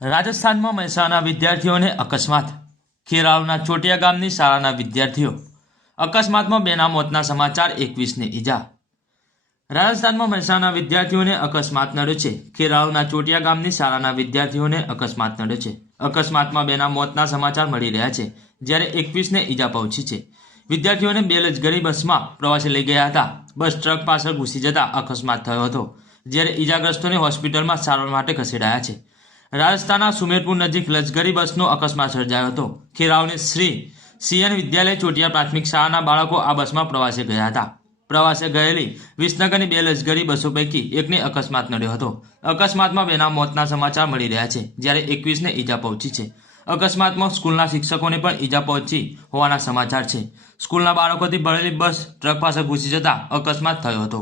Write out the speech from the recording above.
રાજસ્થાનમાં મહેસાણા વિદ્યાર્થીઓને અકસ્માત. ખેરાવના ચોટિયા ગામની શાળાના વિદ્યાર્થીઓ. અકસ્માતમાં બેના મોતના સમાચાર એકવીસને ઈજા. રાજસ્થાનમાં મહેસાણા વિદ્યાર્થીઓને અકસ્માત નડ્યો છે. ખેરાવના ચોટિયા ગામની શાળાના વિદ્યાર્થીઓને અકસ્માત નડ્યો છે. અકસ્માતમાં બેના મોતના સમાચાર મળી રહ્યા છે, જ્યારે એકવીસને ઈજા પહોંચી છે. વિદ્યાર્થીઓને બે લજગરી બસમાં પ્રવાસે લઈ ગયા હતા. બસ ટ્રક પાછળ ઘૂસી જતા અકસ્માત થયો હતો, જ્યારે ઈજાગ્રસ્તોને હોસ્પિટલમાં સારવાર માટે ખસેડાયા છે. રાજસ્થાનના સુમેરપુર નજીક લશ્કરી બસનો અકસ્માત સર્જાયો હતો. ખેરાવની શ્રી સીએન વિદ્યાલય ચોટિયા પ્રાથમિક શાળાના બાળકો આ બસમાં પ્રવાસે ગયા હતા. પ્રવાસે ગયેલી વિસનગરની બે લશ્કરી બસો પૈકી એકને અકસ્માત નડ્યો હતો. અકસ્માતમાં બેના મોતના સમાચાર મળી રહ્યા છે, જ્યારે એકવીસને ઈજા પહોંચી છે. અકસ્માતમાં સ્કૂલના શિક્ષકોને પણ ઈજા પહોંચી હોવાના સમાચાર છે. સ્કૂલના બાળકોથી ભરેલી બસ ટ્રક પાસે ઘૂસી જતા અકસ્માત થયો હતો.